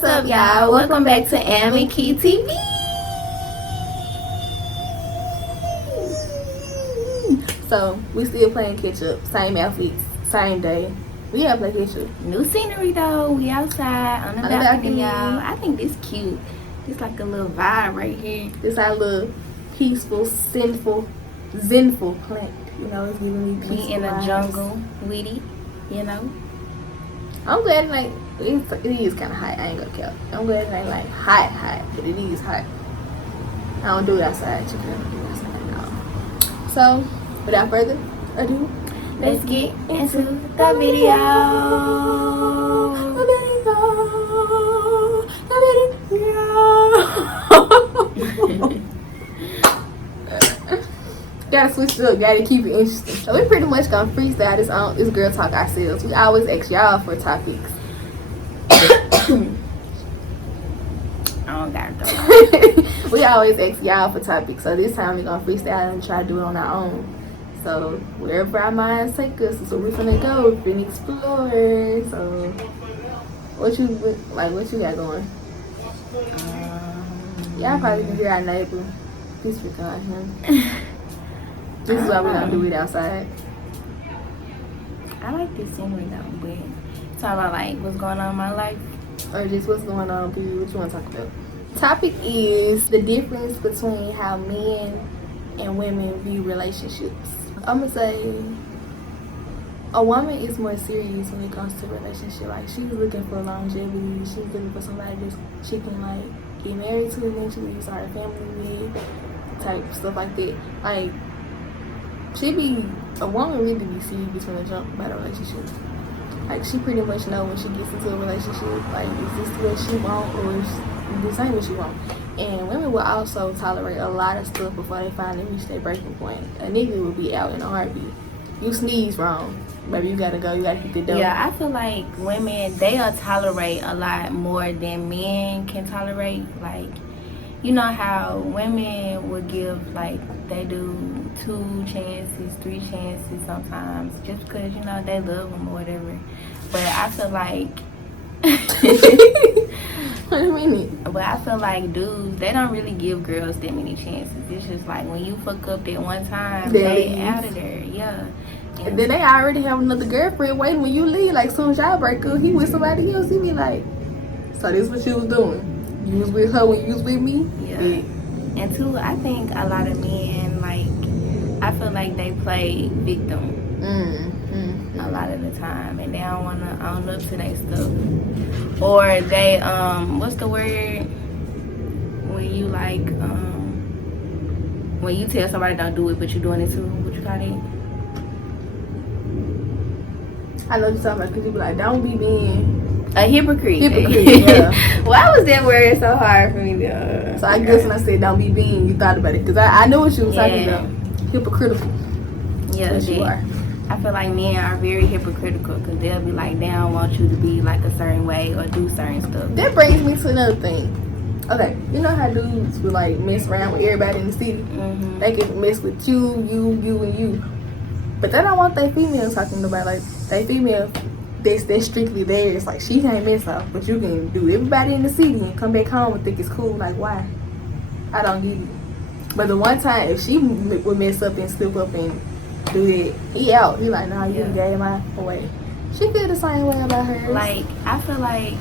What's up, y'all? Welcome back to Am and Key TV. So, we still playing catch up. Same outfits, same day. We gotta play catch up. New scenery though. We outside on the On the balcony, balcony. y'all. I think this cute. It's like a little vibe right here. This our little peaceful, zenful plant. You know, it's giving me peaceful We in the vibes. jungle with it, you know. I'm glad it ain't, it is kind of hot. I ain't gonna care. I'm glad it ain't like hot, but it is hot. I don't do it outside. You can't do it outside, no. So, without further ado, Let's get into the video. Gotta switch it up, gotta keep it interesting. So we pretty much gonna freestyle this girl talk ourselves. We always ask y'all for topics. I don't got it. We always ask y'all for topics. So this time we gonna freestyle and try to do it on our own. So wherever our minds take us is where we're gonna go. We're gonna explore. So what you got going? Y'all probably can hear our neighbor. Disregard him. This is why we're gonna do it outside. I like this scenery though, but talk about like what's going on in my life. Or just what's going on, people. What you want to talk about? Topic is the difference between how men and women view relationships. I'm gonna say a woman is more serious when it comes to relationship. Like she's looking for longevity. She's looking for somebody that she can like get married to eventually, start a family with, type stuff like that. Like a woman really be serious from the jump about a relationship. Like she pretty much know when she gets into a relationship, like is this what she want or is this ain't what she want. And women will also tolerate a lot of stuff before they finally reach their breaking point. A nigga will be out in a heartbeat. You sneeze wrong, baby, you gotta go. You gotta keep the door. Yeah, I feel like women, they'll tolerate a lot more than men can tolerate. Like, you know how women would give, like, they do 2 chances, 3 chances sometimes, just because, you know, they love them or whatever. But I feel like... Wait a minute. But I feel like dudes, they don't really give girls that many chances. It's just like when you fuck up that one time, they out of there. Yeah. And then they already have another girlfriend waiting when you leave. Like, soon as y'all break up, he with somebody else. He be like, so this what you was doing? You was with her when you was with me? Yeah. And two, I think a lot of men, like, I feel like they play victim a lot of the time. And they don't want to own up to their stuff. Or they, what's the word? When you, like, when you tell somebody don't do it, but you're doing it too. What you call it? I know you're talking about, because you be like, don't be being a hypocrite. Yeah. Why was that word so hard for me to... So I guess when I said don't be being, you thought about it. Because I know what you was talking about. Hypocritical. Yeah, that's what you are. I feel like men are very hypocritical because they'll be like, they don't want you to be like a certain way or do certain stuff. That brings me to another thing. Okay, you know how dudes will like mess around with everybody in the city? Mm-hmm. They can mess with you, and you. But they don't want their female talking about, like, they female, they're strictly theirs. Like, she can't mess up, but you can do everybody in the city and come back home and think it's cool. Like, why? I don't get it. But the one time, if she would mess up and slip up and do that, he out. He like, nah, you done gave my away. She feel the same way about hers. Like, I feel like,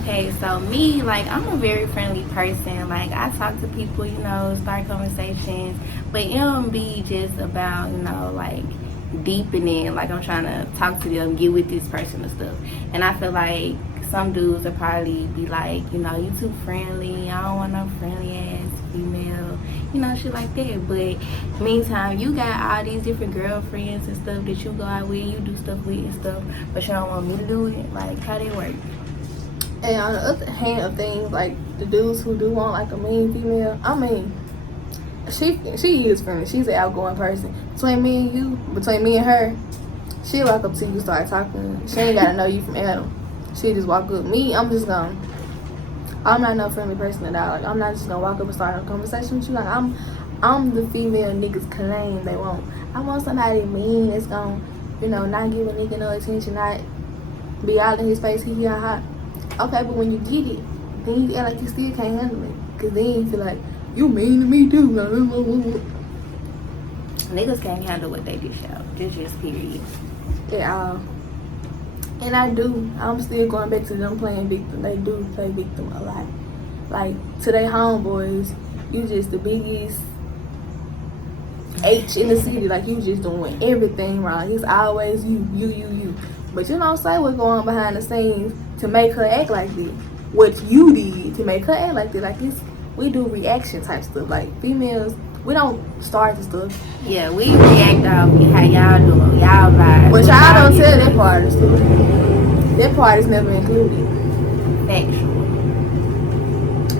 okay, so me, like, I'm a very friendly person. Like, I talk to people, you know, start conversations. But it don't be just about, you know, like, deepening. Like, I'm trying to talk to them, get with this person and stuff. And I feel like some dudes will probably be like, you know, you too friendly. I don't want no friendly ass female. You know, shit like that. But meantime, you got all these different girlfriends and stuff that you go out with, you do stuff with and stuff, but you don't want me to do it. Like, how they work? And on the other hand of things, like the dudes who do want like a mean female, I mean, she is friendly. She's an outgoing person. Between me and her, she'll walk up to you, start talking. She ain't gotta know you from Adam. She just walk up. Me, I'm not no friendly person at all. Like, I'm not just gonna walk up and start a conversation with you. Like, I'm the female niggas claim they want. I want somebody mean that's gonna, you know, not give a nigga no attention, not be out in his face, hee hee ha ha. Okay, but when you get it, then you act like you still can't handle it. Cause then you feel like, you mean to me too. Niggas can't handle what they dish out. Just period. Yeah. And I'm still going back to them playing victim. They do play victim a lot. Like, to their homeboys, you just the biggest H in the city. Like, you just doing everything wrong. It's always you. But you don't say what's going on behind the scenes to make her act like this. What you did to make her act like this. Like, we do reaction type stuff. Like, females, we don't start the stuff. Yeah, we react off how y'all doing, y'all vibe. But y'all don't tell that part of the story. That part is never included. Factual.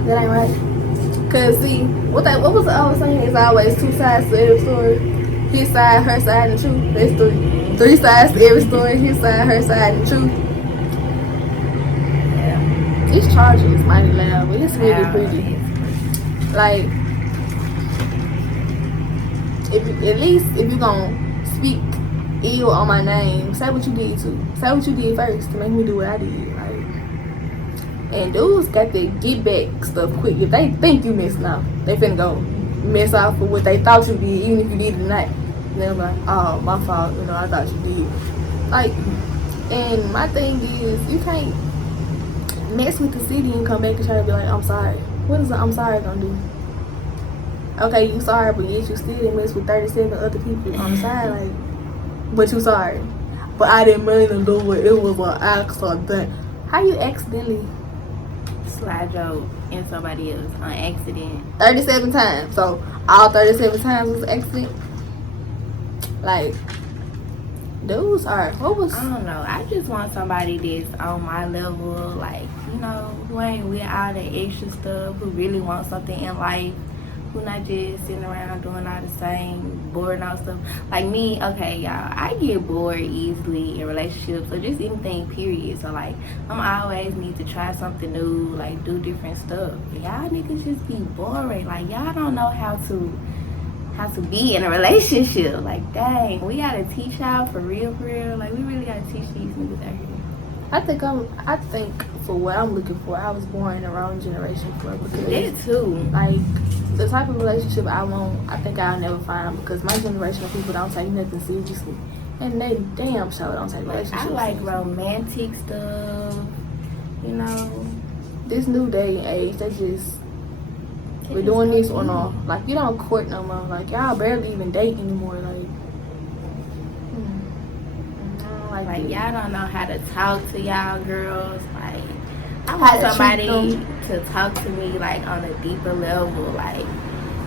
That ain't right. Cause see, what was the other saying? It's always two sides to every story. His side, her side, and the truth. That's three sides to every story. His side, her side, and the truth. Yeah. This charger is mighty loud, but it's really Loud. pretty. Like, if you gonna speak ill on my name, say what you did too. Say what you did first to make me do what I did. Like, and dudes got to get back stuff quick. If they think you messing up, they finna go mess off for what they thought you did, even if you did it or not. And they're like, oh, my fault, I thought you did. Like, and my thing is, you can't mess with the city and come back and try to be like, I'm sorry. What is I'm sorry gonna do? Okay, you sorry, but yet you still didn't mess with 37 other people on the side, like, but you sorry. But I didn't mean to do it. It was an accident. How you accidentally Slide joke in somebody else on accident. 37 times? So all 37 times was an accident. Like, dudes are I don't know. I just want somebody that's on my level, like, who ain't with all the extra stuff, who really wants something in life, who not just sitting around doing all the same boring out stuff. Like me, okay, y'all, I get bored easily in relationships or just anything, period. So, like, I'm always need to try something new, like, do different stuff. Y'all niggas just be boring. Like, y'all don't know how to be in a relationship. Like, dang, we gotta teach y'all for real. Like, we really gotta teach these niggas out here. I think for what I'm looking for, I was born in the wrong generation for it, because That too. like, the type of relationship I want, I think I'll never find, because my generation of people don't take nothing seriously, and they damn sure don't take relationships I like seriously. romantic stuff, This new day and age, they just, we're doing this or no. Like, you don't court no more. Like, y'all barely even date anymore. Like, Like, y'all don't know how to talk to y'all girls. Like, I How want to treat somebody them. to talk to me, like, on a deeper level. Like,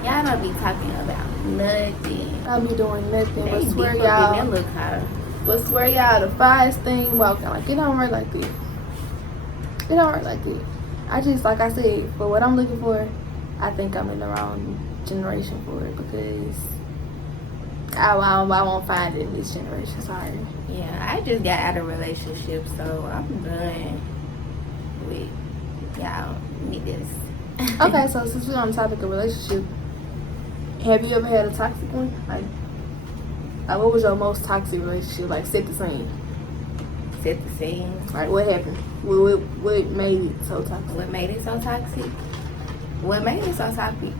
y'all don't be talking about nothing. I'll be doing nothing They but deep swear up in y'all. that little car. But swear y'all the finest thing walking. Like, it don't work like that. It don't work like that. I just, like I said, for what I'm looking for, I think I'm in the wrong generation for it, because I won't find it in this generation. Sorry. Yeah, I just got out of a relationship, so I'm done with y'all niggas. Okay, so since we're on the topic of relationship, have you ever had a toxic one? Like what was your most toxic relationship? Like, set the scene. Set the scene. Like, what happened? What made it so toxic? What made it so toxic? What made it so toxic?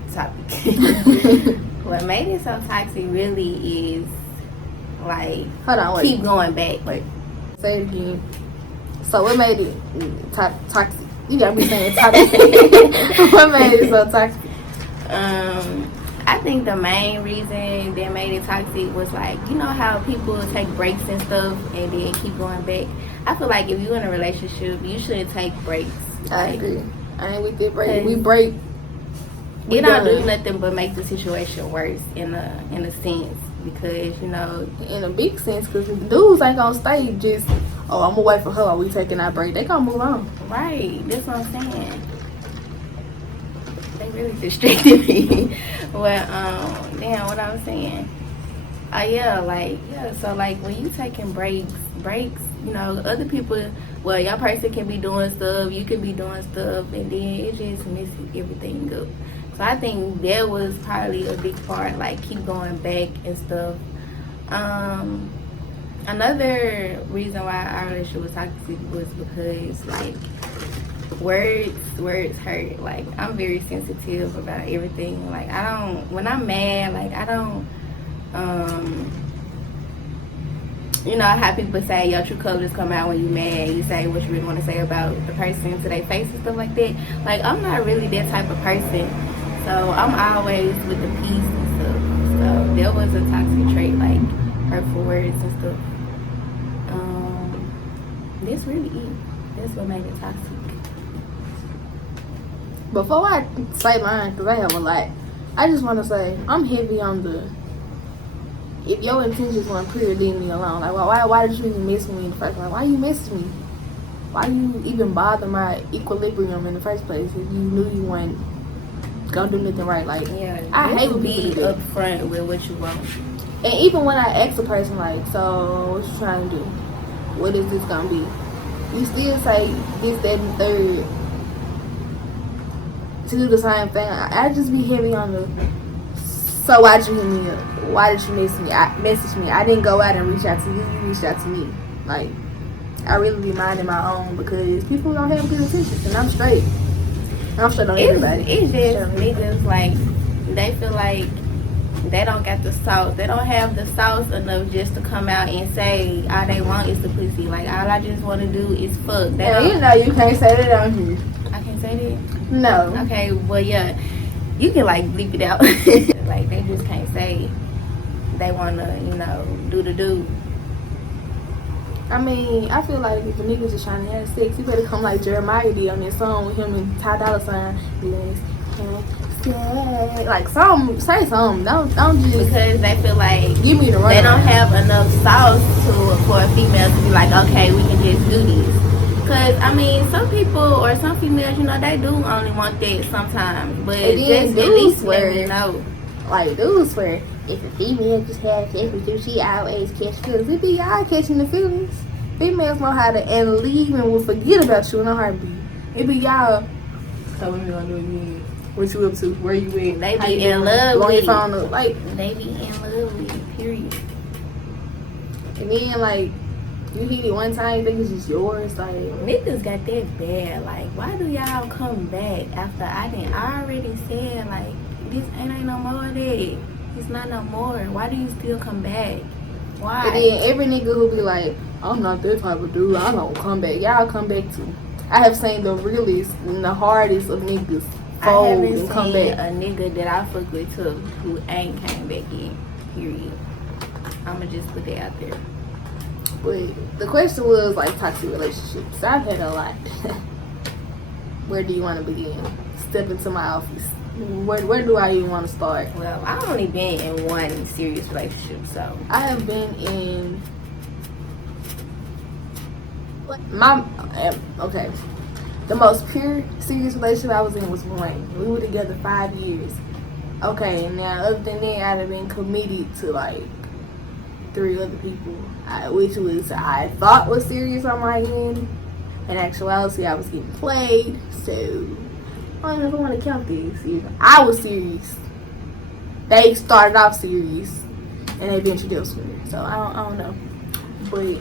What made it so toxic really is, like, Hold on, wait. keep going back. Wait. Say it again. So what made it toxic? You gotta be saying toxic. What made it so toxic? I think the main reason that made it toxic was, like, how people take breaks and stuff and then keep going back. I feel like if you're in a relationship, you shouldn't take breaks. I Like, agree. I ain't with that break. Cause We break. it don't do done. nothing but make the situation worse in a sense, because In a big sense, because dudes ain't gonna stay just, oh, I'm gonna wait for her while we taking our break. They gonna move on. right, that's what I'm saying. They really distracted me. Well, damn, what I was saying. So, like, when you taking breaks, other people, well, your person can be doing stuff, you can be doing stuff, and then it just messes everything up. So I think that was probably a big part, like, keep going back and stuff. Another reason why our relationship was toxic was because, like, words hurt. Like, I'm very sensitive about everything. Like, when I'm mad, like, I don't, you know how people say your true colors come out when you mad. You say what you really want to say about the person to their face and stuff like that. Like, I'm not really that type of person. So I'm always with the peace and stuff. So there was a toxic trait, like hurtful words and stuff. That's really it. That's what made it toxic. Before I say mine, because I have a lot, I just want to say I'm heavy on the, if your intentions weren't clear, leave me alone. Like, why did you even mess with me in the first place? Why you mess with me? Why you even bother my equilibrium in the first place if you knew you weren't gonna do nothing right? Like, Yeah, I hate when be people do that. upfront with what you want. And even when I ask a person, like, so what you trying to do? What is this gonna be? You still say this, that, and third to do the same thing. I just be heavy on the, so why did you hit me up? Why did you message me? I didn't go out and reach out to you. You reached out to me. Like, I really be minding my own because people don't have good intentions, and I'm straight. I'm straight on everybody. It's just niggas, like, they feel like they don't got the sauce. They don't have the sauce enough just to come out and say all they want is the pussy. Like, all I just want to do is fuck. They Yeah, don't, you know you can't say that on here. I can't say that? No. Okay, well, yeah. You can, like, bleep it out. Like, they just can't say they want to, you know, do the do. I mean, I feel like if a nigga just trying to have sex, you better come like Jeremiah did on that song with him and Ty Dolla $ign. Let's have sex. Like, say something. Don't just Because they feel like give me the run. they don't have enough sauce for a female to be like, okay, we can just do this. Because, I mean, some people or some females, you know, they do only want that sometimes. But And then just at dudes least let me swear. know. Like, dudes swear if a female just have sex with you, she always catch feelings. It be y'all catching the feelings. Females know how to and leave and will forget about you in a heartbeat. It be y'all. So when we gonna do it again? What you up to? Where you at? They How be you in doing? love Blowing with your phone up. Like, They be in love with it, period. and then like you hit it one time, you think it's just yours. Like, Niggas got that bad. Like, why do y'all come back after I already said, like, this ain't no more of that. It's not no more. Why do you still come back? Why? and then every nigga who be like, I'm not that type of dude. I don't come back. Y'all come back too. I have seen the realest and the hardest of niggas I fold haven't and come seen back. a nigga that I fuck with too who ain't came back in. Period. I'ma just put that out there. But the question was like toxic relationships. I've had a lot. Where do you want to begin? Step into my office. Where do I even want to start? Well, I've only been in one serious relationship, so I have been in my okay. The most pure serious relationship I was in was with Rain. We were together 5 years. Okay, now other than that, I'd have been committed to like 3 other people, which was I thought was serious on my end. In actuality, I was getting played. So I don't know if I want to count this. I was serious. They started off serious, and they eventually divorced me. So I don't know. But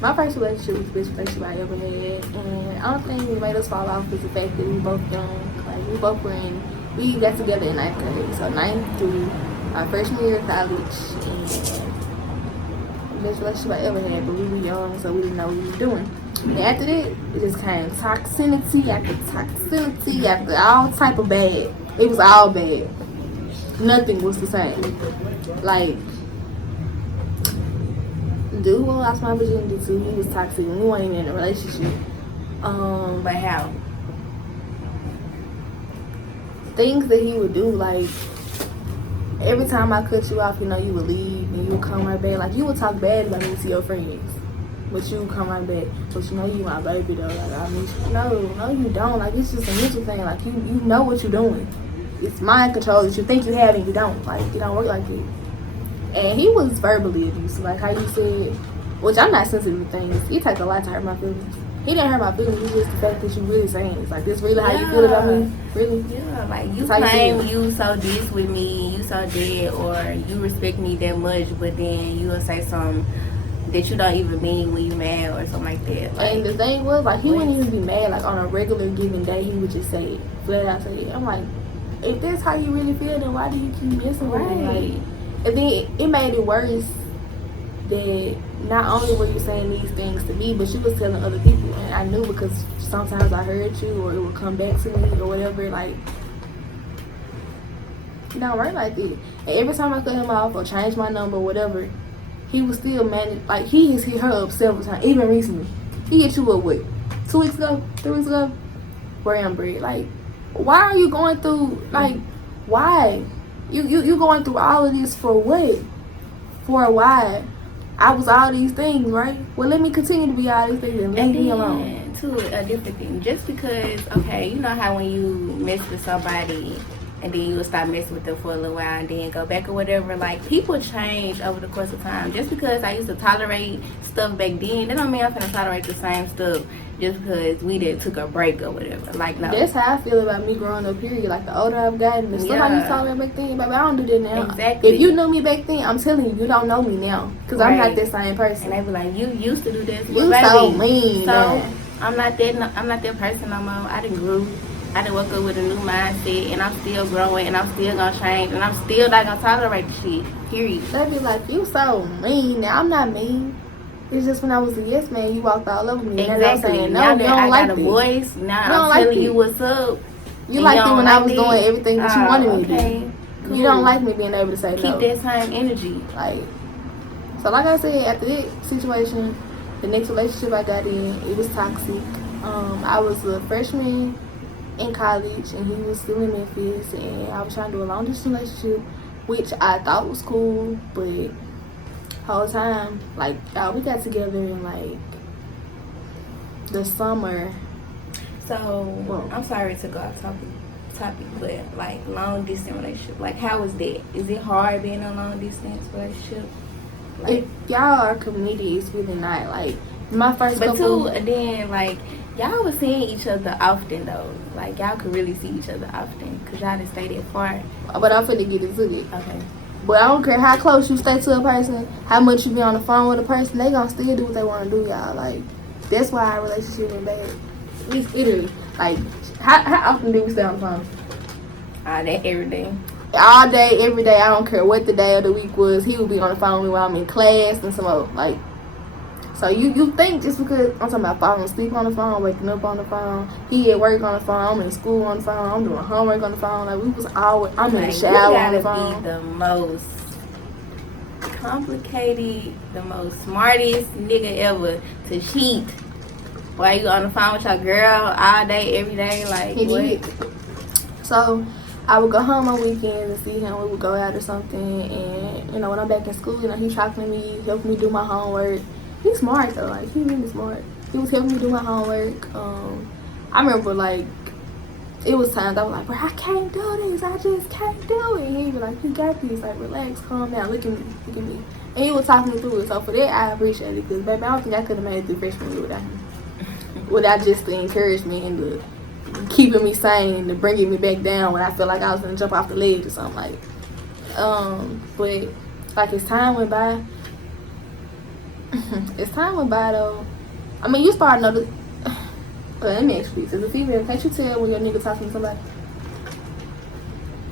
my first relationship was the best relationship I ever had, and I don't think what made us fall off was the fact that we both young. Like we got together in 9th grade, so 9th through our freshman year of college, and the best relationship I ever had. But we were young, so we didn't know what we were doing. And after that, it just came toxicity after all type of bad. It was all bad. Nothing was the same. Like, dude who lost my virginity to, he was toxic and we weren't even in a relationship. but how? Things that he would do, like every time I cut you off, you know, you would leave and you would come right back. Like, you would talk bad about me to your friends, but you would come right back. But you know you my baby though. Like, I mean, no, you don't. Like, it's just a mental thing. Like, you know what you're doing. It's mind control that you think you have and you don't. Like, it don't work like that. And he was verbally abusive, like how you said, which I'm not sensitive to things. It takes a lot to hurt my feelings. He didn't hurt my feelings. It's just the fact that you really saying it's like, this really how you feel about me? Really? Yeah, like you That's how you claim feel. you so this with me, you so dead, or you respect me that much, but then you will say something that you don't even mean when you mad or something like that. Like, And the thing was, like, he wouldn't even be mad. Like, on a regular given day, he would just say it. Flat out say it. I'm like, if that's how you really feel, then why do you keep messing with me? Like, and then it made it worse that not only were you saying these things to me, but you was telling other people. And I knew because sometimes I heard you or it would come back to me or whatever. Like, it don't work like that. And every time I cut him off or change my number or whatever, he was still managed. Like, he has hit her up several times, even recently. He hit you up, what, 2 weeks ago? 3 weeks ago? Brown bread. Like, why are you going through, like, why? You going through all of this for what? For why? I was all these things, right? Well, let me continue to be all these things and leave me alone. To a different thing. Just because, okay, you know how when you mess with somebody and then you will stop messing with them for a little while and then go back or whatever, like, people change over the course of time. Just because I used to tolerate stuff back then, that don't mean I'm gonna tolerate the same stuff just because we did took a break or whatever. Like, no. That's how I feel about me growing up, period. Like, the older I've gotten, the stuff I used to tolerate back then, baby, I don't do that now. Exactly. If you knew me back then, I'm telling you, you don't know me now. Because I'm not that same person. And they be like, you used to do this. You so mean. So, now. I'm not that person no more. I done grew. I done woke up with a new mindset, and I'm still growing, and I'm still gonna change, and I'm still not gonna tolerate the shit. Period. They be like, you so mean. Now, I'm not mean. It's just when I was a yes man, you walked all over me. Exactly. And saying, no, now you that don't I like got a this. voice, now don't I'm like telling this. you what's up. You liked it when I was doing everything that you wanted me to okay. do. Cool. You don't like me being able to say Keep no. that same energy. Like, so like I said, after that situation, the next relationship I got in, it was toxic. I was a freshman in college, and he was still in Memphis, and I was trying to do a long distance relationship, which I thought was cool, but whole time, like, we got together in like the summer. So I'm sorry to go off topic, but like long distance relationship, like how was that? Is it hard being in a long distance relationship? Like, If y'all are committed, it's really not. Like, my first but couple. too, and then like y'all was seeing each other often though. Like y'all could really see each other often because y'all didn't stay that far. But I'm finna get into it. Okay. But I don't care how close you stay to a person, how much you be on the phone with a person, they gonna still do what they want to do, y'all. Like, that's why our relationship went bad. Literally. Like, how often do we stay on the phone? All day, every day. All day, every day. I don't care what the day of the week was. He would be on the phone with me while I'm in class and some more. Like, so you think just because I'm talking about falling asleep on the phone, waking up on the phone, he at work on the phone, I'm in school on the phone, I'm doing homework on the phone. Like, we was always, I'm in the shower on the phone. Be the most complicated, the most smartest nigga ever to cheat while you on the phone with your girl all day, every day. Like, He what? did. So I would go home on weekends and see him. We would go out or something, and you know, when I'm back in school, you know, he's talking to me, helping me do my homework. He's smart though, like, he's really smart. He was helping me do my homework. I remember, like, it was times I was like, bro, I can't do this, I just can't do it. And he'd be like, you got this, like, relax, calm down, look at me. And he was talking me through it. So for that, I appreciate it, because baby, I don't think I could have made it through freshman year without him. Without just the encouragement and the keeping me sane and the bringing me back down when I felt like I was gonna jump off the ledge or something. Like, but like, as time went by, though, I mean, you start noticing. Let me ask you this: as a female, can't you tell when your nigga talking to somebody?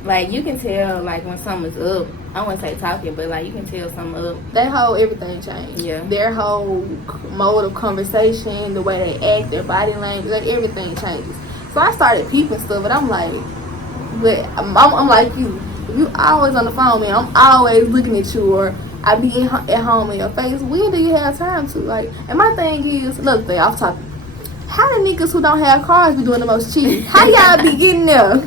Like, you can tell, like, when something's up. I wouldn't say talking, but like, you can tell something up. That whole everything changed. Yeah. Their whole mode of conversation, the way they act, their body language, like, everything changes. So I started peeping stuff, but I'm like, I'm like you. If you always on the phone, man, I'm always looking at you, or I be at home in your face. When do you have time to? Like, and my thing is, another thing, off topic. How the niggas who don't have cars be doing the most cheating? How y'all be getting there?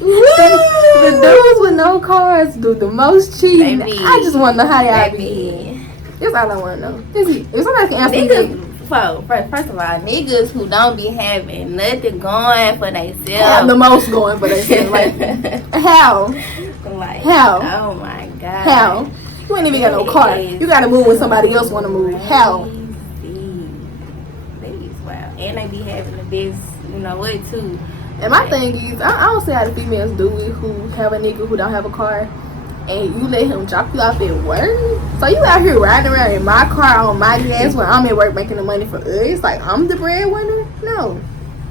The dudes with no cars do the most cheating. Baby, I just want to know how y'all baby. be. That's all I want to know. If somebody can answer Niggas, first of all, niggas who don't be having nothing going for themselves. have the most going for themselves. Like, how? Like, How? oh my god. How? You ain't even got no car. You gotta move when somebody else wanna move. How? Ladies, wow. And they be having the best, you know what, too. And my thing is, I don't see how the females do it who have a nigga who don't have a car. and you let him drop you off at work. So you out here riding around in my car on my gas when I'm at work making the money for us. Like I'm the breadwinner? No,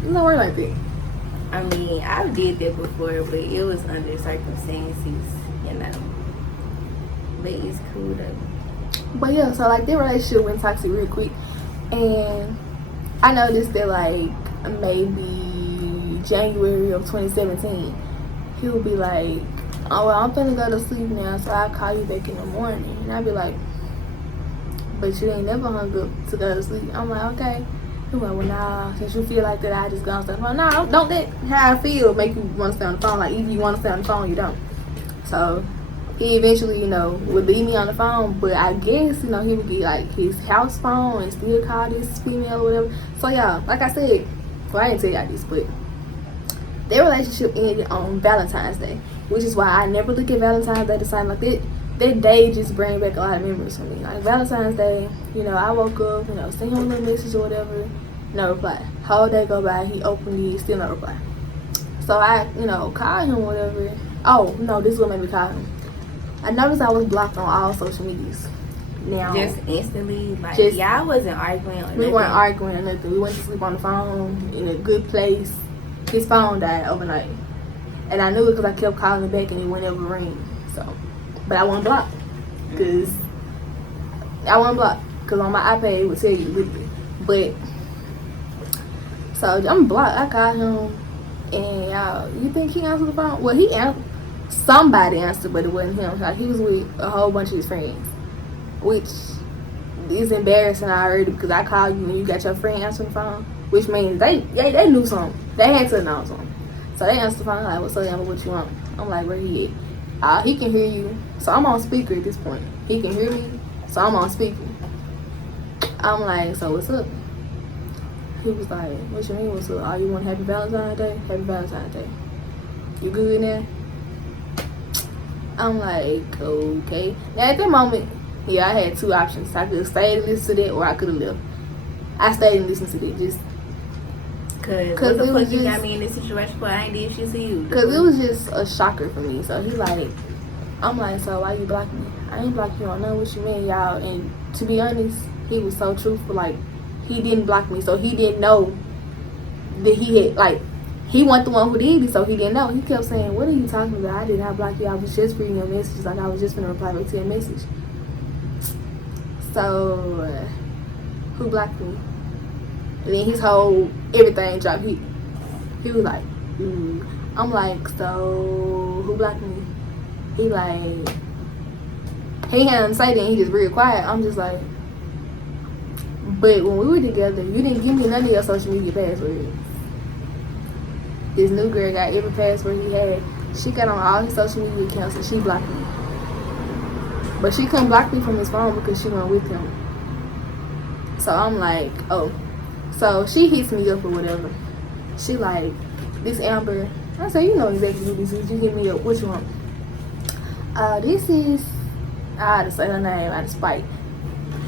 it don't work like that. I mean, I did that before, but it was under circumstances, you know. But it's cool though. But yeah, so like their relationship went toxic real quick, and I noticed that like maybe January of 2017, he would be like, "Oh, well, I'm finna go to sleep now, so I'll call you back in the morning." And I'd be like, "But you ain't never hung up to go to sleep." I'm like, "Okay." He went, "Well, nah, since you feel like that, I just go on the phone." Nah, don't let how I feel make you want to stay on the phone. Like, either you want to stay on the phone or you don't. So, he eventually, you know, would leave me on the phone. But I guess, you know, he would get, like, his house phone and still call this female or whatever. So, y'all, like I said, well, I didn't tell y'all this, but their relationship ended on Valentine's Day. Which is why I never look at Valentine's Day the same. Like, that day just bring back a lot of memories for me. Like Valentine's Day, you know, I woke up, you know, send him a little message or whatever, no reply. Whole day go by, he opened it, still no reply. So I, you know, called him or whatever. Oh, no, this is what made me call him. I noticed I was blocked on all social medias. Now, Just instantly, like, y'all wasn't arguing or nothing. We weren't arguing or nothing. We went to sleep on the phone in a good place. His phone died overnight. And I knew it because I kept calling him back and it wouldn't ever ring. So. But I wasn't blocked, because on my iPad it would tell you literally. But so I'm blocked. I called him, and y'all, you think he answered the phone? Well, he answered. Somebody answered, but it wasn't him. Like, he was with a whole bunch of his friends, which is embarrassing already, because I called you and you got your friend answering the phone, which means they knew something. They had to know something. So they answered the phone like, "What's up, Amber? What you want?" I'm like, "Where he at?" He can hear you, so I'm on speaker at this point. He can hear me, so I'm on speaker. I'm like, "So what's up?" He was like, "What you mean, what's up? Oh, you want Happy Valentine's Day? Happy Valentine's Day. You good now?" I'm like, "Okay." Now at that moment, yeah, I had two options. I could have stayed and listened to that, or I could have left. I stayed and listened to that, just Cause what the fuck you got me in this situation for? I ain't did shit to you. Cause it was just a shocker for me. So he like, I'm like, "So why you block me?" "I ain't block you. I know what you mean, y'all." And to be honest, he was so truthful. Like, he didn't block me, so he didn't know that he had, like, he wasn't the one who did it, so he didn't know. He kept saying, "What are you talking about? I did not block you. I was just reading your messages. Like, I was just gonna reply back to your message." So who blocked me? And then his whole everything dropped. He was like, I'm like, "So who blocked me?" He like, he had nothing to say then. He just real quiet. I'm just like, "But when we were together, you didn't give me none of your social media passwords." This new girl got every password he had. She got on all his social media accounts and she blocked me. But she couldn't block me from his phone because she went with him. So I'm like, oh. So she hits me up or whatever. She like, "This Amber." I said, "You know exactly who this is. You hit me up. What you want?" This is," I had to say her name out of spite.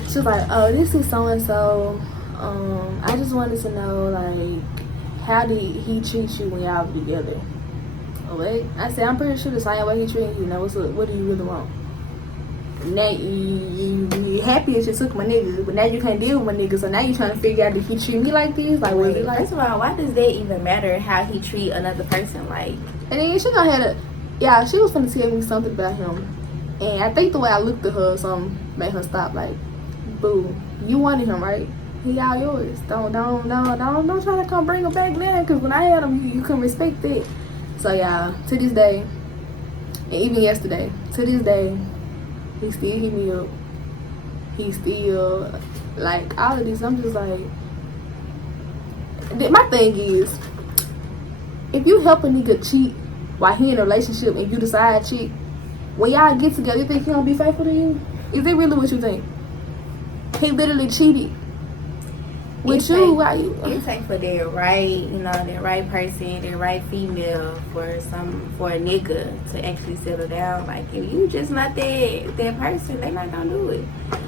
She was like, "Oh, this is so and so. I just wanted to know, like, how did he treat you when y'all were together?" What? I said, "I'm pretty sure the same way he treated you. Now, what's up? What do you really want?" Now you happy that you took my nigga, but now you can't deal with my nigga, so now you trying to figure out if he treat me like this, like what he like. First of all, why does that even matter how he treat another person? Like, and then she gonna have she was finna tell me something about him, and I think the way I looked at her, something made her stop. Like, "Boo, you wanted him, right? He all yours. Don't try to come bring him back now, because when I had him, you couldn't respect it." So yeah, to this day, and even yesterday, to this day, he still hit me up. He still, like, all of this. I'm just like, my thing is, if you help a nigga cheat while he in a relationship and you decide to cheat, when y'all get together, you think he gonna be faithful to you? Is it really what you think? He literally cheated with you. Why you? It takes for their right, you know, their right person, their right female for a nigga to actually settle down. Like, if you just not that person, they not gonna do it.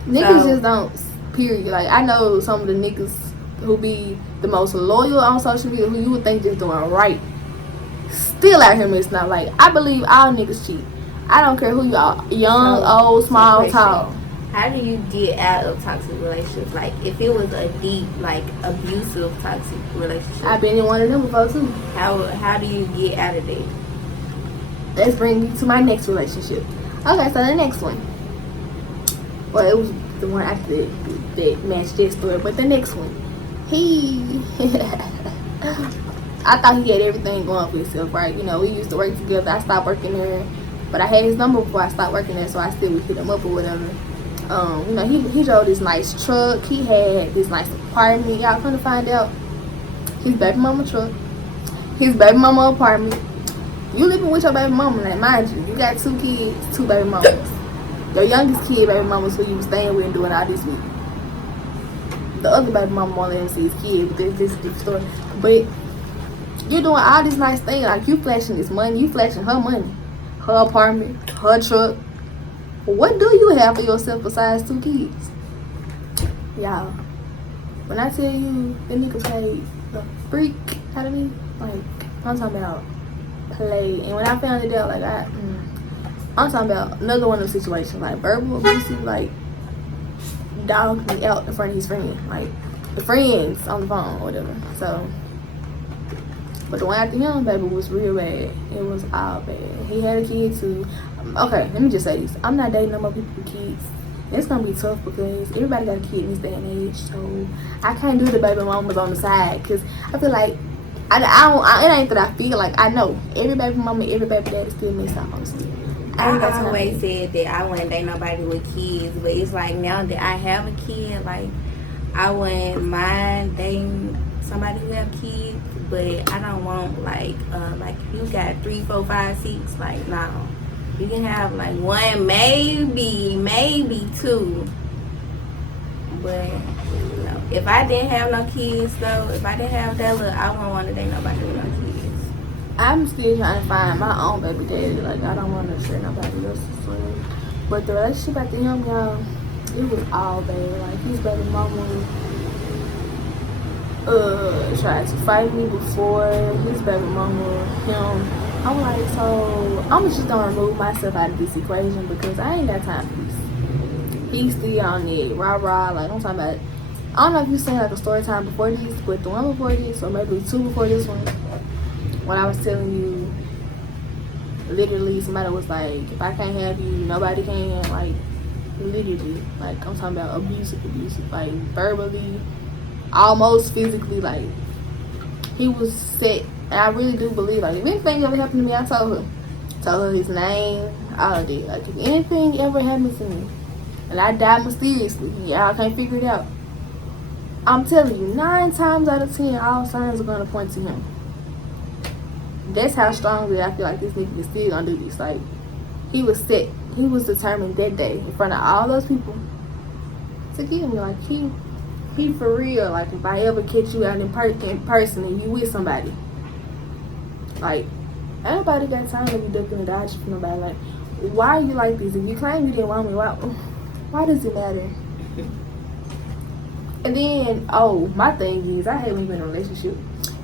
Niggas just don't. Period. Like, I know some of the niggas who be the most loyal on social media, who you would think just doing right, still out here messing up. Like, I believe all niggas cheat. I don't care who you are, young, So, old, small, question. tall. How do you get out of toxic relationships? Like, if it was a deep, like, abusive toxic relationship, I've been in one of them before too. how do you get out of it? Let's bring me to my next relationship. Okay, so the next one. Well, it was the one after that matched this story, but the next one, I thought he had everything going for himself, right? You know, we used to work together. I stopped working there, but I had his number before I stopped working there, so I still would hit him up or whatever. You know, he drove this nice truck. He had this nice apartment. Y'all come to find out, his baby mama truck, his baby mama apartment. You living with your baby mama, like, mind you got 2 kids, 2 baby mamas. Your youngest kid, baby mama's who you was staying with and doing all this with. The other baby mama won't let him see his kid, but this is a different story. But you're doing all these nice things, like you flashing this money, you flashing her money, her apartment, her truck. What do you have for yourself besides 2 kids? Y'all, when I tell you the nigga played the freak out of me, like, I'm talking about play. And when I found it out, like, I'm talking about another one of those situations, like verbal abusive, like dogged me out in front of his friend, like the friends on the phone or whatever. So, but the one after him, baby, was real bad. It was all bad. He had a kid too. Okay, let me just say this: I'm not dating no more people with kids. It's gonna be tough because everybody got a kid in this day and age. So I can't do the baby mamas on the side because I feel like it ain't that I feel like I know every baby mama, every baby daddy still miss out, honestly. I always said that I wouldn't date nobody with kids, but it's like now that I have a kid, like I wouldn't mind dating somebody who have kids, but I don't want like you got 3, 4, 5, 6. Like no, you can have like 1, maybe 2, but you know, if I didn't have no kids though, if I didn't have that look, I wouldn't want to date nobody with no kids. I'm still trying to find my own baby daddy. Like, I don't want to share nobody else's son. But the relationship after him, y'all, it was all bad. Like, his baby mama tried to fight me before. His baby mama, him. I'm like, so I'm just gonna remove myself out of this equation because I ain't got time for this. He's still on it, rah. Like, I'm talking about, I don't know if you seen like a story time before this, but the one before this, or maybe 2 before this one. When I was telling you, literally, somebody was like, if I can't have you, nobody can. Like, literally. Like, I'm talking about abusive. Like, verbally, almost physically. Like, he was set. And I really do believe, like, if anything ever happened to me, I told her. Told her his name, all of it. Like, if anything ever happened to me, and I died mysteriously, y'all can't figure it out. I'm telling you, 9 times out of 10, all signs are going to point to him. That's how strongly I feel like this nigga is still gonna do this. Like, he was set. He was determined that day in front of all those people to kill me. Like, he for real. Like, if I ever catch you out in person and you with somebody, like, ain't nobody got time to be ducking and dodging from nobody. Like, why are you like this? If you claim you didn't want me, why does it matter? And then, my thing is, I hate when you're in a relationship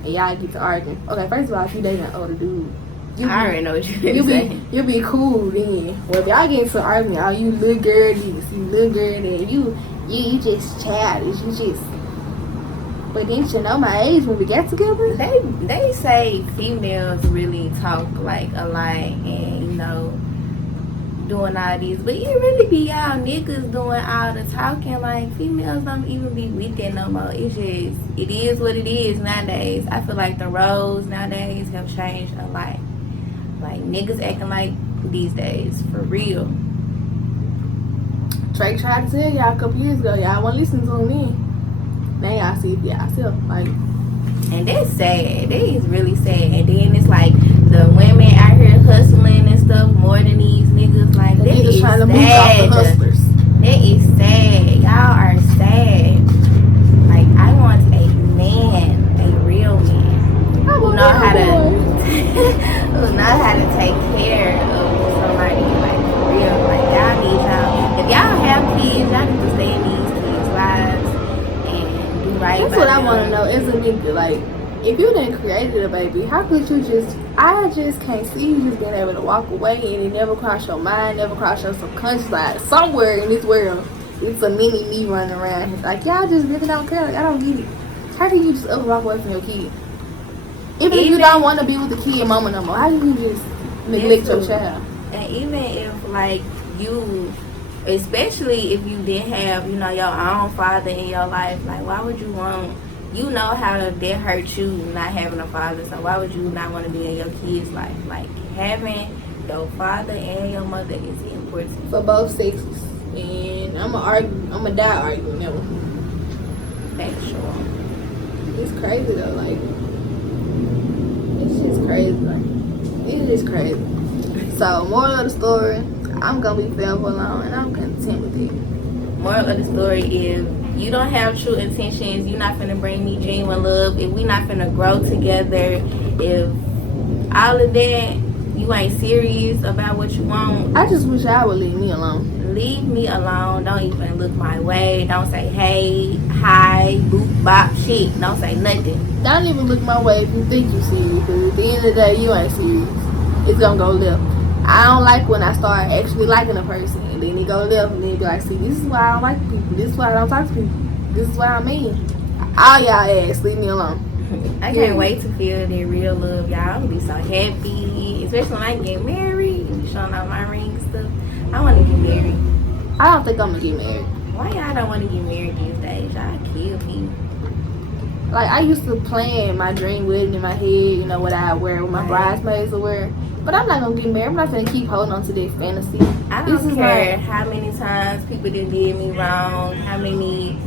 and y'all get to arguing. Okay, first of all, if you dating an older dude, I already know what you're saying. You'll be cool then. Well, if y'all get into an argument, oh, you little girl this, you little girl that, you just childish, you just. But didn't you know my age when we got together? They say females really talk like a lot and, you know, doing all these, but it really be y'all niggas doing all the talking. Like, females don't even be with that no more. It's just, it is what it is nowadays. I feel like the roles nowadays have changed a lot. Like, niggas acting like these days, for real. Drake tried to tell y'all a couple years ago, y'all wasn't listening to him then. Now y'all see it for yourself, like. And that's sad. That is really sad. And then it's like the women out here hustling and stuff more than these niggas. Like, the that niggas is trying to sad. move off the hustlers. That is sad. Y'all are sad. Like, I want a man, a real man, who know how to take care of somebody. Like, for real. Like, y'all need y'all. If y'all have kids, y'all need to stay in these kids' lives and do right. That's what I want to know. As a nigga, like, if you done created a baby, how could you just I just can't see you just being able to walk away and it never cross your mind, never cross your subconscious. Like somewhere in this world, it's a mini me running around. It's like y'all just really don't care. Like I don't get it. How can you just ever walk away from your kid? Even if you don't want to be with the kid, mama no more. How can you just neglect your child? And even if like you, especially if you didn't have, you know, your own father in your life, like why would you want? You know how that hurt you not having a father, so why would you not want to be in your kid's life? Like having your father and your mother is important for both sexes, and I'ma die arguing that one. Factual. It's crazy though, like it's just crazy, like it is crazy. So moral of the story, I'm gonna be forever alone, and I'm content with it. Moral of the story is, you don't have true intentions, you're not finna bring me genuine love, if we not finna grow together, if all of that, you ain't serious about what you want, I just wish I would leave me alone. Leave me alone. Don't even look my way. Don't say hey, hi, boop, bop, shit. Don't say nothing. Don't even look my way if you think you serious, because at the end of the day, you ain't serious. It's gonna go left. I don't like when I start actually liking a person and then they go left and then be like, see, this is why I don't like people. This is why I don't talk to people. This is why I'm mean. All y'all ass, leave me alone. I can't wait to feel that real love, y'all. I'm gonna be so happy, especially when I get married and showing off my ring and stuff. I want to get married. I don't think I'm gonna get married. Why y'all don't want to get married these days? Y'all kill me. Like I used to plan my dream wedding in my head, you know, what I wear, what my bridesmaids will wear. But I'm not gonna get married. I'm not gonna keep holding on to this fantasy. I don't care how many times people done did me wrong, how many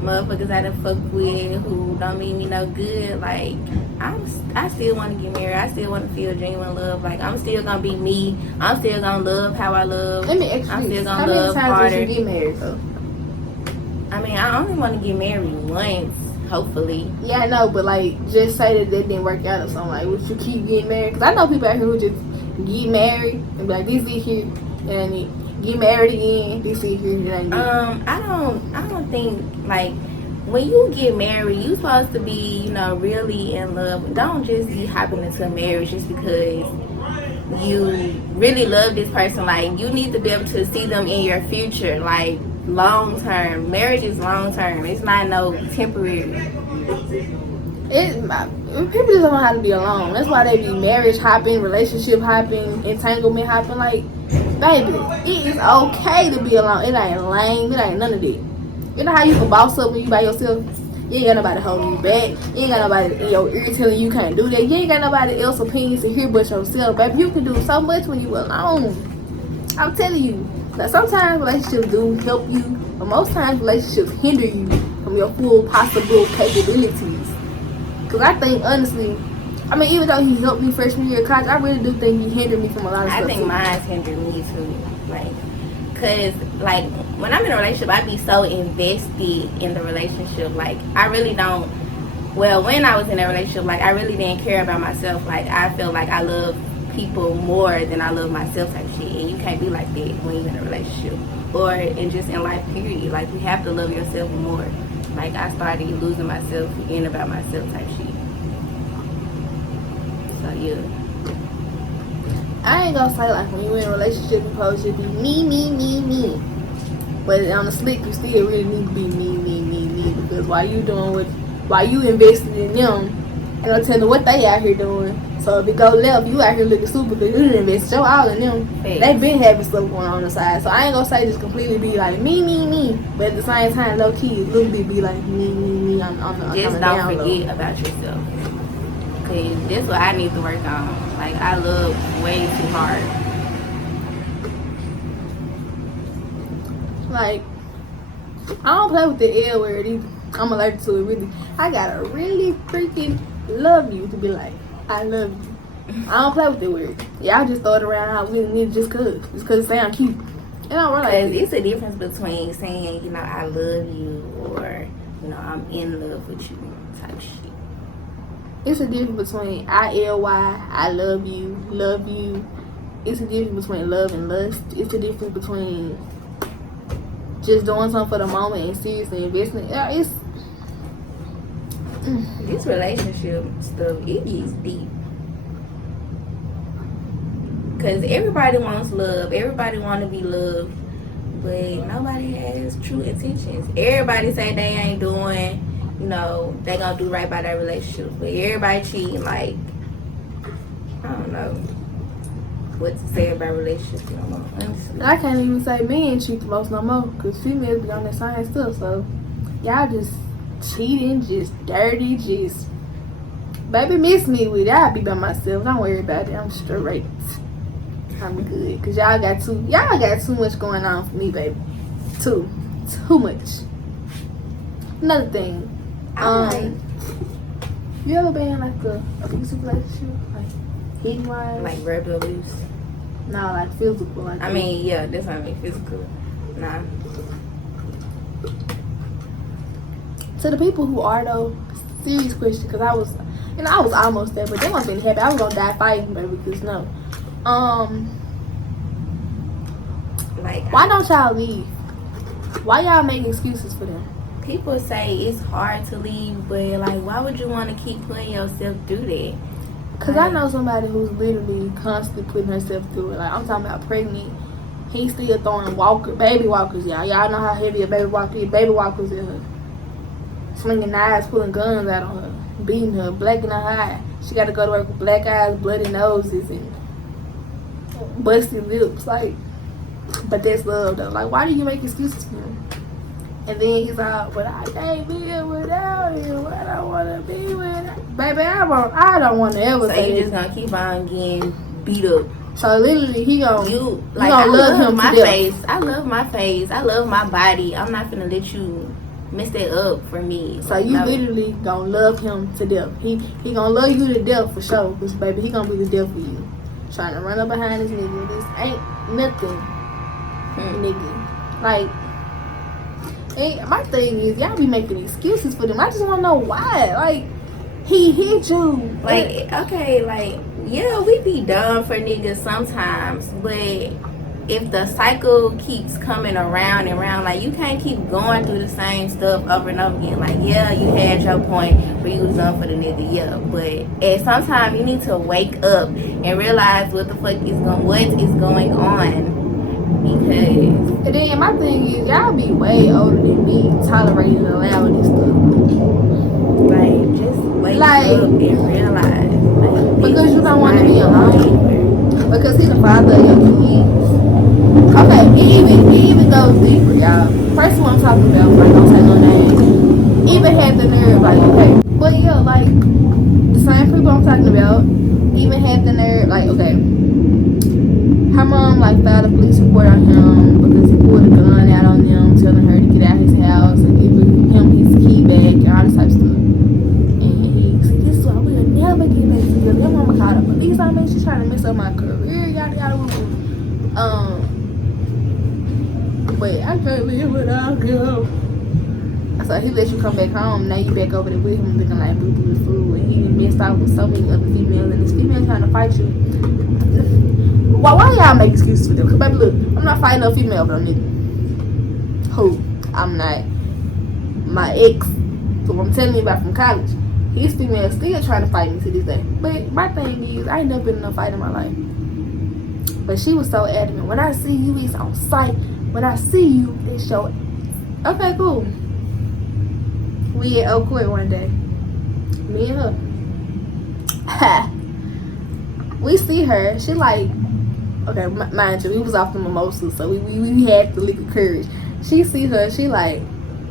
motherfuckers I done fucked with who don't mean me no good. Like I still want to get married. I still want to feel genuine love. Like I'm still gonna be me. I'm still gonna love how I love. Let me ask you, I'm still gonna how love many times harder. did you get married though? I mean, I only want to get married once, hopefully. Yeah, I know, but like, just say that didn't work out or something. Like, would you keep getting married? Because I know people out here who just get married and be like, this is here, and then get married again, this is here, and I don't think, like, when you get married, you supposed to be, you know, really in love. Don't just be hopping into a marriage just because you really love this person. Like, you need to be able to see them in your future, like, long term. Marriage is long term. It's not no temporary. people just don't know how to be alone. That's why they be marriage hopping, relationship hopping, entanglement hopping. Like, baby, it is okay to be alone. It ain't lame. It ain't none of that. You know how you can boss up when you by yourself? You ain't got nobody holding you back. You ain't got nobody in your ear telling you can't do that. You ain't got nobody else opinions to hear but yourself, baby. You can do so much when you alone. I'm telling you. Now, sometimes relationships do help you, but most times relationships hinder you from your full possible capabilities. Because I think, honestly, I mean, even though he helped me freshman year of college, I really do think he hindered me from a lot of stuff. I think mine's hindered me too. Like, because, like, when I'm in a relationship, I be so invested in the relationship. Like, I really don't, well, when I was in a relationship, like, I really didn't care about myself. Like, I feel like I love people more than I love myself type shit, and you can't be like that when you're in a relationship or in just in life period. Like, you have to love yourself more. Like, I started losing myself, forgetting about myself type shit. So yeah, I ain't gonna say like when you in a relationship you supposed to be me, but on the slick you still really need to be me, because while you invested in them, and I'll tell you what they out here doing. So if it go left, you out here looking stupid because you didn't invest your all in them. Hey. They been having stuff going on the side. So I ain't gonna say just completely be like me. But at the same time, low key, a little bit be like me on the just don't forget about yourself. Cause that's what I need to work on. Like, I love way too hard. Like, I don't play with the L word either. I'm allergic to it really. I gotta really freaking love you to be like, I love you. I don't play with the word. Y'all just throw it around how we need just cause it sound cute. And I don't realize it's a difference between saying, you know, I love you, or, you know, I'm in love with you type shit. It's a difference between I-L-Y, I love you. It's a difference between love and lust. It's a difference between just doing something for the moment and seriously investing. Yeah, it's This relationship stuff, it gets deep. Because everybody wants love. Everybody want to be loved. But nobody has true intentions. Everybody say they ain't doing, they gonna do right by their relationship. But everybody cheating, like, I don't know what to say about relationships no more, honestly. I can't even say men cheat the most no more, because females be on that same stuff, so y'all just cheating, just dirty, just, baby, miss me with it. I'll be by myself. Don't worry about it. I'm straight. I'm good. Because y'all got too much going on for me, baby. Too much. Another thing. You ever been in like a abusive relationship? Like hitting wise? Like verbal abuse? No, like physical. Like I mean, yeah, that's what I mean, physical. Nah. To the people who are though, serious question, because I was almost there, but they wasn't been happy. I was gonna die fighting, baby, because no. Like, why don't y'all leave? Why y'all make excuses for them? People say it's hard to leave, but like, why would you want to keep putting yourself through that? Because I know somebody who's literally constantly putting herself through it. Like, I'm talking about pregnant. He's still throwing baby walkers, y'all. Y'all know how heavy a baby walker is. Baby walkers in her. Slinging knives, pulling guns out on her. Beating her, blacking her eye. She got to go to work with black eyes, bloody noses, and busted lips. Like, but that's love, though. Like, why do you make excuses for him? And then he's like, but I can't be here without you. I don't want to be without. Baby, I don't want to ever so say you just going to keep on getting beat up. So literally, he gonna I love him my to death. face. I love my face. I love my body. I'm not gonna let you mess that up for me. So you literally gonna love him to death. He gonna love you to death for sure. Cause baby, he gonna be the death for you. Trying to run up behind this nigga. This ain't nothing, nigga. Like, my thing is, y'all be making excuses for them. I just wanna know why. Like, he hit you. Like, okay, like, yeah, we be dumb for niggas sometimes, but if the cycle keeps coming around and around, like, you can't keep going through the same stuff over and over again. Like, yeah, you had your point where you was dumb for the nigga, yeah, but at some time you need to wake up and realize what is going on. Because and then my thing is, y'all be way older than me, tolerating and allowing this stuff. like, just wake up and realize, like, because you don't want to be alone. Because he's the father of your kids. Okay, it even goes deeper, y'all. First one I'm talking about, like, don't say no name. Even had the nerve, like, okay. But yeah, like, the same people I'm talking about, even had the nerve, like, okay. Her mom, like, filed a police report on him because he pulled a gun out on them, telling her to get out of his house and give him his key back and all this type of stuff. This is why we'll never get back together. Your mama called the police on me. She's trying to mess up my career. Yada yada woo woo. But I can't live without him. So he let you come back home. Now you back over there with him looking like boo boo fool. And he messed out with so many other females. And this female trying to fight you. Why y'all make excuses for them? Cause baby, look, I'm not fighting no female, but I'm nigga. Who? I'm not. My ex, who I'm telling you about from college. His female still trying to fight me to this day. But my thing is, I ain't never been in a fight in my life. But she was so adamant. When I see you, it's on sight. When I see you, it's your... Okay, cool. We at Oak Court one day. Me and her. Ha! We see her. She like... Okay, mind you, we was off the mimosas, so we had the liquid courage. She see her. She like...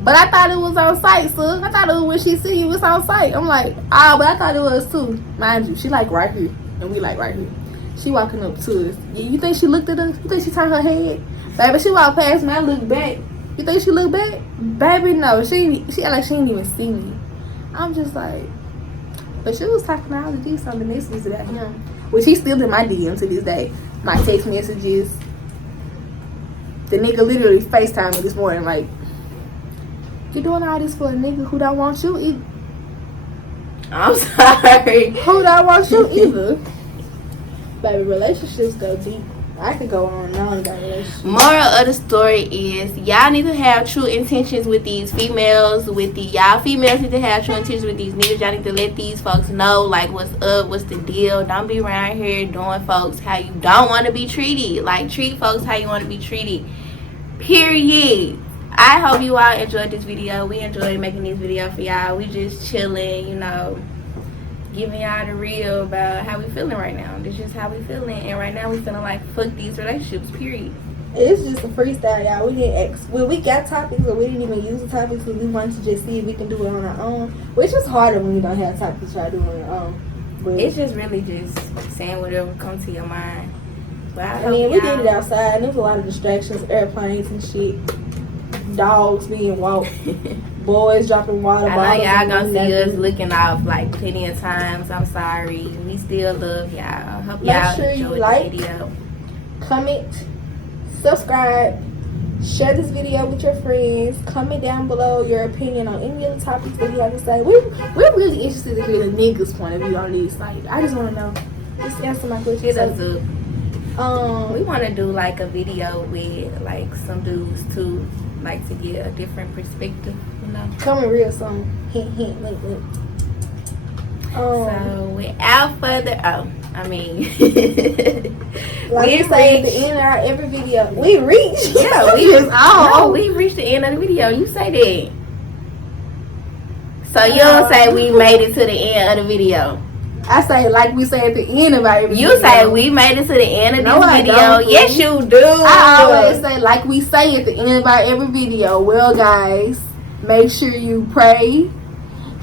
But I thought it was on site, son. I thought it was when she see you, it's on site. I'm like, but I thought it was too. Mind you, she like right here. And we like right here. She walking up to us. You think she looked at us? You think she turned her head? Baby, she walked past me. I looked back. You think she looked back? Baby, no. She act like she didn't even see me. I'm just like... But she was talking to all the D's on the messages about him. Which he's still in my DM to this day. My text messages. The nigga literally FaceTimed me this morning like... You doing all this for a nigga who don't want you either. I'm sorry. Who don't want you either. Baby, relationships go deep. I could go on and on about relationship. Moral of the story is y'all need to have true intentions with these females. Y'all females need to have true intentions with these niggas. Y'all need to let these folks know like what's up, what's the deal. Don't be around here doing folks how you don't want to be treated. Like treat folks how you want to be treated. Period. I hope you all enjoyed this video. We enjoyed making this video for y'all. We just chilling, you know, giving y'all the real about how we feeling right now. This is how we feeling, and right now we feeling like fuck these relationships. Period. It's just a freestyle, y'all. We didn't we got topics, but we didn't even use the topics because we wanted to just see if we can do it on our own, which is harder when you don't have topics to try to do on your own. But It's just really just saying whatever comes to your mind. But I mean, we did it outside, and there was a lot of distractions, airplanes and shit, dogs being walked, boys dropping water bottles. I know y'all gonna and see us nothing. looking off like plenty of times. I'm sorry. We still love y'all. Hope Make y'all sure you enjoyed like, the video. Comment, subscribe, share this video with your friends. Comment down below your opinion on any of the topics that you have to say. We're really interested to hear the niggas' point of view on these. Like, I just want to know. Just answer my question. Hit us up. We We want to do like a video with like some dudes too, like to get a different perspective, you know. coming real soon. Hint, hint, wink, wink. So without further, like we we say at the reached. end of every video, we reach. Yeah, we just no, we reached the end of the video. You say that. So you don't say we made it to the end of the video. I say like we say at the end of our every You video. say we made it to the end of No, this I video. don't. Yes, you do. I always say like we say at the end of our every video. Well, guys, make sure you pray.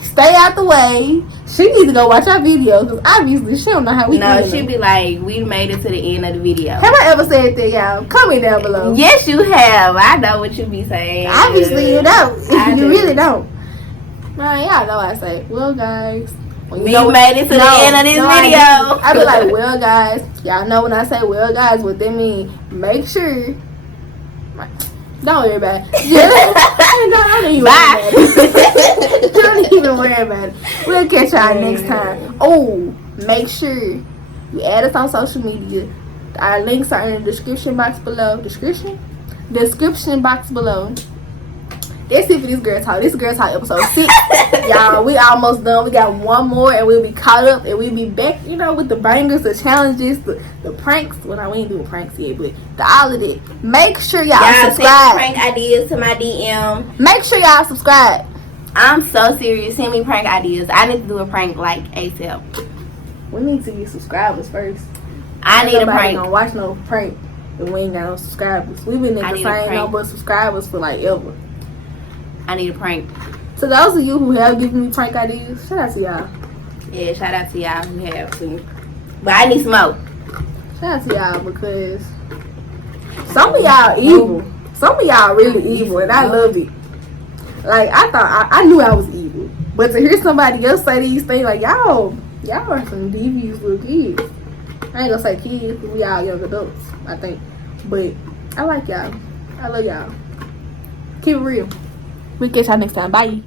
Stay out the way. She needs to go watch our video because obviously she don't know how we No, do she it. be like, we made it to the end of the video. Have I ever said that, y'all? Comment down below. Yes, you have. I know what you be saying. Obviously, you don't. I You do. really don't. Man, y'all know I say, well, guys. when We you know- made it to the end of this I video. do. I be like, well, guys. Y'all know when I say, well, guys, what they mean. Make sure. Don't worry about it. Don't even Bye. worry about it. Don't even worry about it. We'll catch y'all next time. Oh, make sure you add us on social media. Our links are in the description box below. Description box below. Let's see for this girl talk. This girl talk episode 6. Y'all, we almost done. We got one more and we'll be caught up and we'll be back, you know, with the bangers, the challenges, the pranks. Well, no, we ain't doing pranks yet, but all of it. Make sure y'all Y'all send subscribe. prank ideas to my DM. Make sure y'all subscribe. I'm so serious. Send me prank ideas. I need to do a prank like ASAP. We need to get subscribers first. I need a Nobody prank. gonna watch no prank if we ain't got no subscribers. We've been I at the need a same prank. number of subscribers for like ever. I need a prank. So those of you who have given me prank ideas, shout out to y'all. Yeah, shout out to y'all who have to. But I need some more. Shout out to y'all because some of y'all evil. Some of y'all really evil, and I love it. Like I thought, I knew I was evil, but to hear somebody else say these things, like y'all are some devious little kids. I ain't gonna say kids, 'cause we all young adults, I think. But I like y'all. I love y'all. Keep it real. We'll catch y'all next time. Bye.